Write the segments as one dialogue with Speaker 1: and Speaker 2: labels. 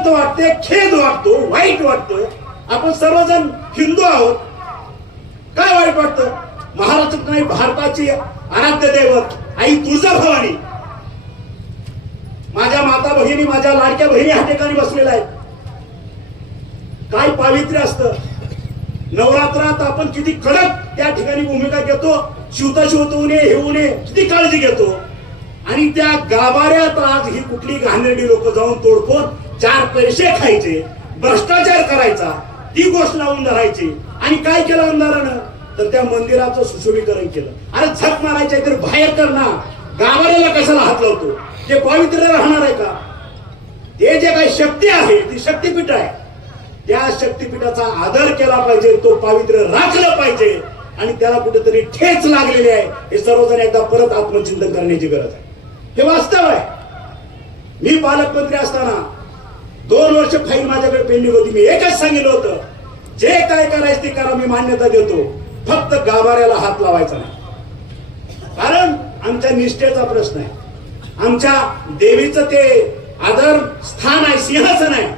Speaker 1: खंत वाटते खेद वाटतो वाईट वाटतोय. आपण सर्वजण हिंदू आहोत. काय वाईट वाटतं? महाराष्ट्रात नाही भारताची आराध्य दैवत आई तुळजाभवानी. माझ्या माता बहिणी माझ्या लाडक्या बहिणी ह्या ठिकाणी बसलेल्या आहेत काय पावित्र्य असतं? नवरात्रात आपण किती कडक त्या ठिकाणी भूमिका घेतो. शिवता शिवतो नये हे नये किती काळजी घेतो. आणि त्या गाभाऱ्यात आज ही कुठली घाणेरडी लोक जाऊन तोडफोड चार पैसे खायचे भ्रष्टाचार करायचा ती गोष्ट लावून धरायची आणि काय केलं आमदारानं तर त्या मंदिराचं सुशोभीकरण केलं. अरे झक मारायचे तर बाहेर कर ना. गाभाऱ्याला कशाला हात लावतो? ते पवित्र राहणार आहे का? ते जे काही शक्ती आहे ती शक्तीपीठ आहे. त्या शक्तीपीठाचा आदर केला पाहिजे तो पावित्र्य राखलं पाहिजे. आणि त्याला कुठेतरी ठेच लागलेली आहे. हे सर्वजण एकदा परत आत्मचिंतन करण्याची गरज आहे. हे वास्तव आहे. मी पालकमंत्री असताना दोन वर्ष फाईल माझ्याकडे पेंडिंग होती. मी एकच सांगितलं होतं जे काय करायचं ते करा मी मान्यता देतो. फक्त गाभाऱ्याला हात लावायचा नाही. कारण आमच्या निष्ठेचा प्रश्न आहे. आमच्या देवीचं ते आदर स्थान आहे सिंहासन आहे.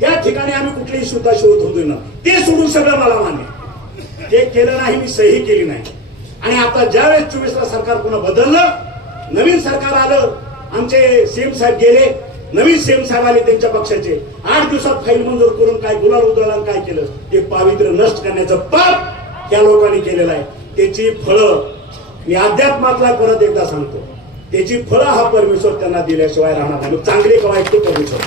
Speaker 1: त्या ठिकाणी आम्ही कुठलीही सुद्धा शोध होतो ना ते सोडून सगळं मला मान्य ते केलं नाही मी सही केली नाही. आणि आता ज्यावेळेस चोवीसला सरकार पुन्हा बदललं नवीन सरकार आलं आमचे सीएम साहेब गेले नवीन सेम साहेबांनी त्यांच्या पक्षाचे. आठ दिवसात फाईल मंजूर करून काय गुलाल उधळला काय केलं? ते पावित्र्य नष्ट करण्याचं पाप त्या लोकांनी केलेलं आहे. त्याची फळं मी अध्यात्मातला परत एकदा सांगतो. त्याची फळं हा परमेश्वर त्यांना दिल्याशिवाय राहणार नाही. चांगले का परमेश्वर